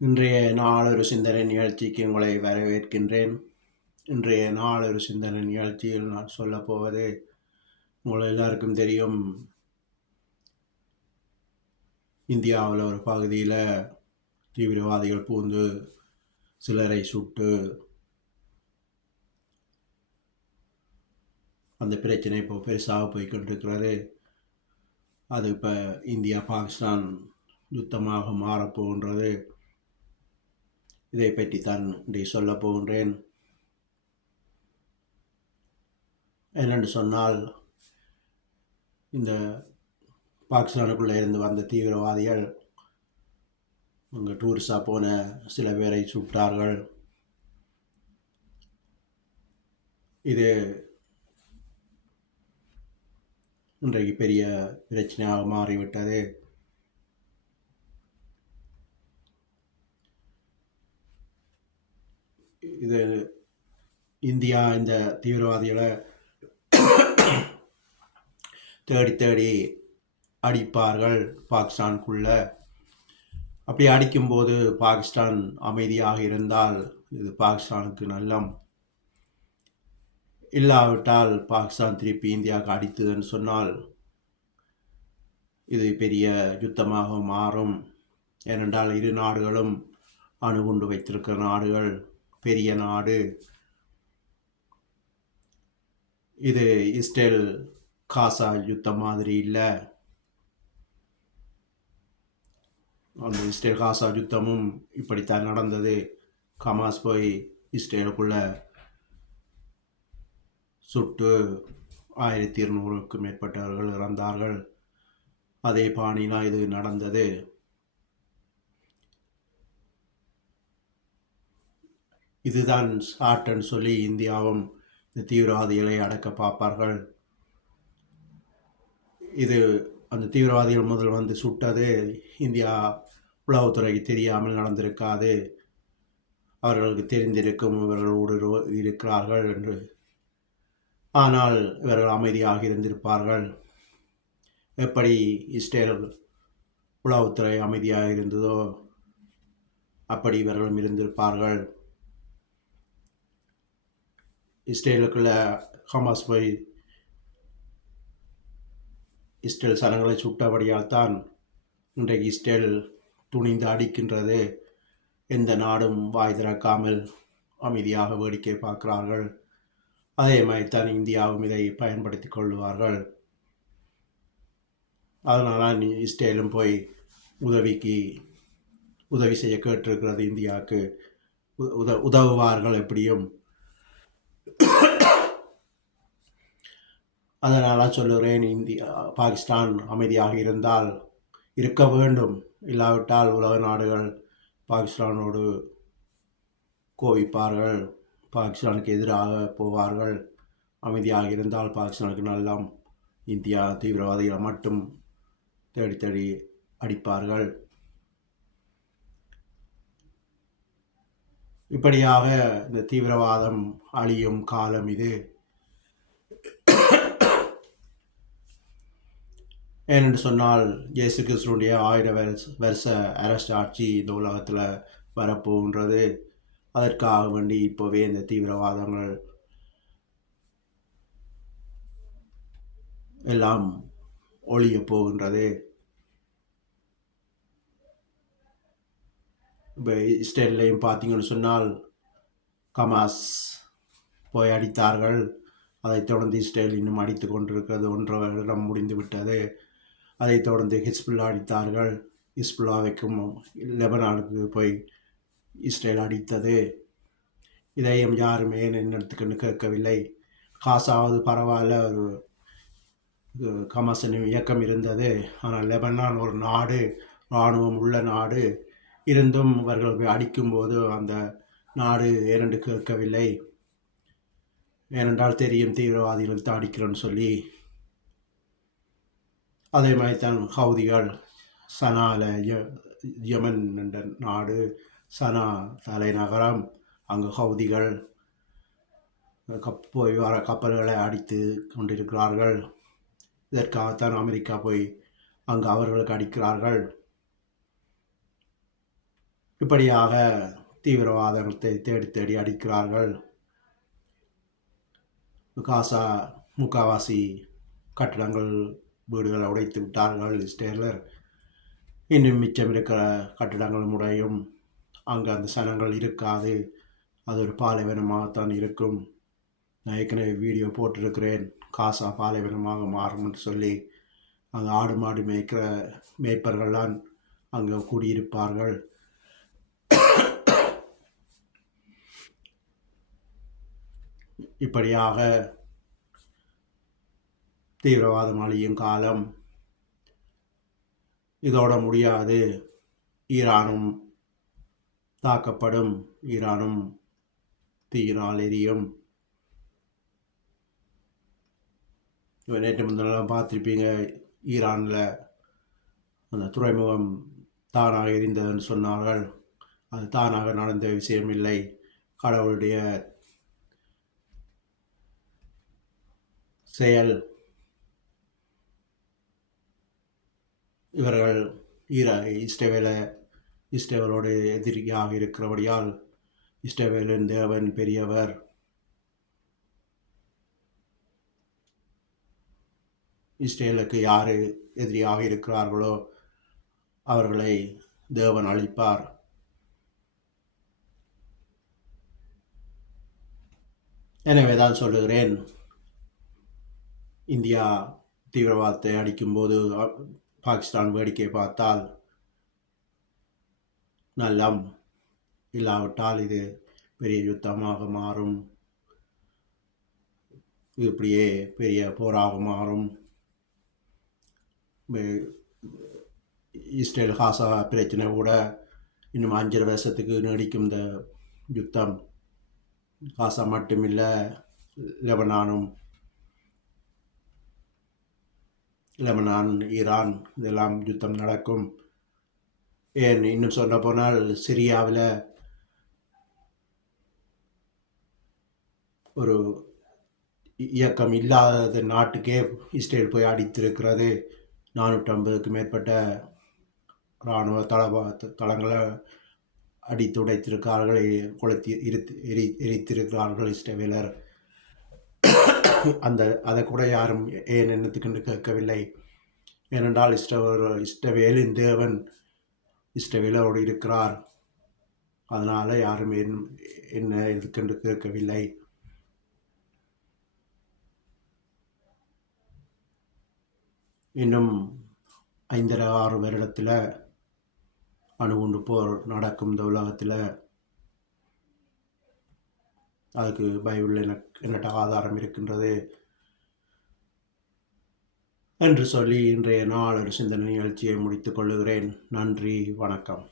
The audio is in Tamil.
இன்றைய நாளொரு சிந்தனை நிகழ்ச்சிக்கு உங்களை வரவேற்கின்றேன். இன்றைய நாளொரு சிந்தனை நிகழ்ச்சியில் நான் சொல்லப் போவது உங்கள் எல்லாருக்கும் தெரியும் இந்தியாவில் ஒரு பகுதியில் தீவிரவாதிகள் பூந்து சிலரை சுட்டு அந்த பிரச்சனை இப்போ பெருசாக போய்கொண்டிருக்கிறது அது இப்போ இந்தியா பாகிஸ்தான் யுத்தமாக மாறப்போகின்றது இதை பற்றி தான் இன்றை சொல்ல போகின்றேன். என்னென்று சொன்னால் இந்த பாகிஸ்தானுக்குள்ளே இருந்து வந்த தீவிரவாதிகள் அங்கே டூரிஸ்டாக போன சில பேரை சுட்டார்கள். இது இன்றைக்கு பெரிய பிரச்சனையாக மாறிவிட்டது. இது இந்தியா இந்த தீவிரவாதிகளை தேடி தேடி அடிப்பார்கள் பாகிஸ்தானுக்குள்ள. அப்படி அடிக்கும்போது பாகிஸ்தான் அமைதியாக இருந்தால் இது பாகிஸ்தானுக்கு நல்லம். இல்லாவிட்டால் பாகிஸ்தான் திருப்பி இந்தியாவுக்கு அடித்ததுன்னு சொன்னால் இது பெரிய யுத்தமாக மாறும். ஏனென்றால் இரு நாடுகளும் அணுகுண்டு வைத்திருக்கிற நாடுகள். பெரிய நாடு. இது இஸ்ரேல் காசா யுத்தம் மாதிரி இல்லை. அந்த இஸ்ரேல் காசா யுத்தமும் இப்படித்தான் நடந்தது. கமாஸ் போய் இஸ்ரேலுக்குள்ள சுட்டு ஆயிரத்தி இருநூறுக்கும் மேற்பட்டவர்கள் இறந்தார்கள். அதே பாணினா இது நடந்தது. இதுதான் சாட்டுன்னு சொல்லி இந்தியாவும் இந்த தீவிரவாதிகளை அடக்க பார்ப்பார்கள். இது அந்த தீவிரவாதிகள் முதல் வந்து சுட்டது. இந்தியா உளவுத்துறைக்கு தெரியாமல் நடந்திருக்காது. அவர்களுக்கு தெரிந்திருக்கும் இவர்கள் இருக்கிறார்கள் என்று. ஆனால் இவர்கள் அமைதியாக இருந்திருப்பார்கள். எப்படி இஸ்ரேல் உளவுத்துறை அமைதியாக இருந்ததோ அப்படி இவர்களும் இருந்திருப்பார்கள். இஸ்ரேலுக்குள்ள ஹமாஸ் போய் இஸ்ரேல் சனங்களை சுட்டபடியால் தான் இன்றைக்கு இஸ்ரேல் துணிந்து அடிக்கின்றது. எந்த நாடும் வாய் திறக்காமல் அமைதியாக வேடிக்கை பார்க்கிறார்கள். அதே மாதிரி தான் இந்தியாவும் இதை பயன்படுத்தி கொள்வார்கள் அதனால் இஸ்ரேலும் போய் உதவிக்கு உதவி செய்ய கேட்டிருக்கிறது இந்தியாவுக்கு. உத உதவுவார்கள் எப்படியும். அதனால் சொல்லுகிறேன் இந்தியா பாகிஸ்தான் அமைதியாக இருந்தால் இருக்க வேண்டும். இல்லாவிட்டால் உலக நாடுகள் பாகிஸ்தானோடு கோவிப்பார்கள். பாகிஸ்தானுக்கு எதிராக போவார்கள். அமைதியாக இருந்தால் பாகிஸ்தானுக்கு நல்லம். இந்தியா தீவிரவாதிகளை மட்டும் தேடி தேடி அடிப்பார்கள். இப்படியாக இந்த தீவிரவாதம் அழியும் காலம் இது. ஏனென்று சொன்னால் இயேசு கிறிஸ்துடைய ஆயிரம் வருஷ வருஷ அரசு ஆட்சி இந்த உலகத்தில் வரப்போகின்றது. அதற்காக வேண்டி இப்போவே இந்த தீவிரவாதங்கள் எல்லாம் ஒழிய போகின்றது. இப்போ இஸ்ரேல்லையும் பார்த்தீங்கன்னு சொன்னால் கமாஸ் போய் அடித்தார்கள். அதைத் தொடர்ந்து இஸ்ரேல் இன்னும் அடித்து கொண்டிருக்கிறது. ஒன்றரை வருடம் முடிந்து விட்டது. அதைத் தொடர்ந்து ஹிஸ்புல்லா அடித்தார்கள். ஹிஸ்புல்லாவைக்கும் லெபனானுக்கு போய் இஸ்ரேல் அடித்தது. இதையும் யாருமே என்னெடுத்துக்கன்னு கேட்கவில்லை. காசாவது பரவாயில்ல. ஒரு கமசன் இயக்கம் இருந்தது. ஆனால் லெபனான் ஒரு நாடு இராணுவம் உள்ள நாடு. இருந்தும் இவர்கள் அடிக்கும்போது அந்த நாடு ஏனென்று கேட்கவில்லை. ஏனென்றால் தெரியும் தீவிரவாதிகள் தான் அடிக்கிறோன்னு சொல்லி. அதே மாதிரி தான் ஹவுதிகள் சனால யமன் என்ற நாடு சனா தலைநகரம் அங்கு ஹவுதிகள் கப் போய் வர கப்பல்களை அடித்து கொண்டிருக்கிறார்கள். இதற்காகத்தான் அமெரிக்கா போய் அங்கு அவர்களுக்கு அடிக்கிறார்கள். இப்படியாக தீவிரவாதத்தை தேடி தேடி அடிக்கிறார்கள். காசா முக்காவாசி கட்டடங்கள் வீடுகளை உடைத்து விட்டார்கள் ஸ்டேலர். இன்னும் மிச்சம் இருக்கிற கட்டிடங்கள் முடையும். அங்கே அந்த சனங்கள் இருக்காது. அது ஒரு பாலைவனமாகத்தான் இருக்கும். நான் ஏற்கனவே வீடியோ போட்டிருக்கிறேன். காசா பாலைவனமாக மாறும்னு சொல்லி அங்கே ஆடு மாடு மேய்க்கிற மேய்ப்பர்கள்லாம் அங்கே கூடியிருப்பார்கள். இப்படியாக தீவிரவாதம் அழியும் காலம் இதோட முடியாது. ஈரானும் தாக்கப்படும். ஈரானும் தீயினால் எரியும். நேற்று முன்னெல்லாம் பார்த்துருப்பீங்க. ஈரானில் அந்த துறைமுகம் தானாக எரிந்ததுன்னு சொன்னார்கள். அது தானாக நடந்த விஷயம் இல்லை கடவுளுடைய செயல். இவர்கள் ஈரா இஸ்ரேவேல இஸ்ரேவேலோடு எதிரியாக இருக்கிறபடியால் இஸ்ரேவேலின் தேவன் பெரியவர். இஸ்ரேலுக்கு யார் எதிரியாக இருக்கிறார்களோ அவர்களை தேவன் அளிப்பார் எனவே தான் சொல்லுகிறேன் இந்தியா தீவிரவாதத்தை அடிக்கும்போது பாகிஸ்தான் வேடிக்கை பார்த்தால் நல்லம் இல்லாவிட்டால் இது பெரிய யுத்தமாக மாறும். இப்படியே பெரிய போராக மாறும். இஸ்ரேல் ஹாசா பிரச்சனை கூட இன்னும் அஞ்சரை வருஷத்துக்கு நீடிக்கும் இந்த யுத்தம். காசா மட்டுமில்லை லெபனானும் லெபனான் ஈரான் இதெல்லாம் யுத்தம் நடக்கும். ஏன் இன்னும் சொல்ல போனால் சிரியாவில் ஒரு இயக்கம் இல்லாத நாட்டுக்கே இஸ்ரேல் போய் அடித்திருக்கிறது. நானூற்றம்பதுக்கு மேற்பட்ட இராணுவ தளபா தளங்களை அடித்து உடைத்திருக்கிறார்கள் கொளுத்தி இருத்து எரி எரித்திருக்கிறார்கள் இஷ்டவேலர் அந்த அதை கூட யாரும் ஏன் என்னத்துக்கென்று கேட்கவில்லை? ஏனென்றால் இஷ்டவர் இஷ்டவேலின் தேவன் இஷ்டவேலோடு இருக்கிறார். அதனால் யாரும் என்ன எதுக்கென்று கேட்கவில்லை? இன்னும் ஐந்தரை ஆறு வருடத்தில் அணுகுண்டு போர் நடக்கும் இந்த உலகத்தில். அதுக்கு பைபிள் எனக்கு என்னட்ட ஆதாரம் இருக்கின்றது? என்று சொல்லி இன்றைய நாள் ஒரு சிந்தனை நிகழ்ச்சியை முடித்துக் கொள்ளுகிறேன். நன்றி வணக்கம்.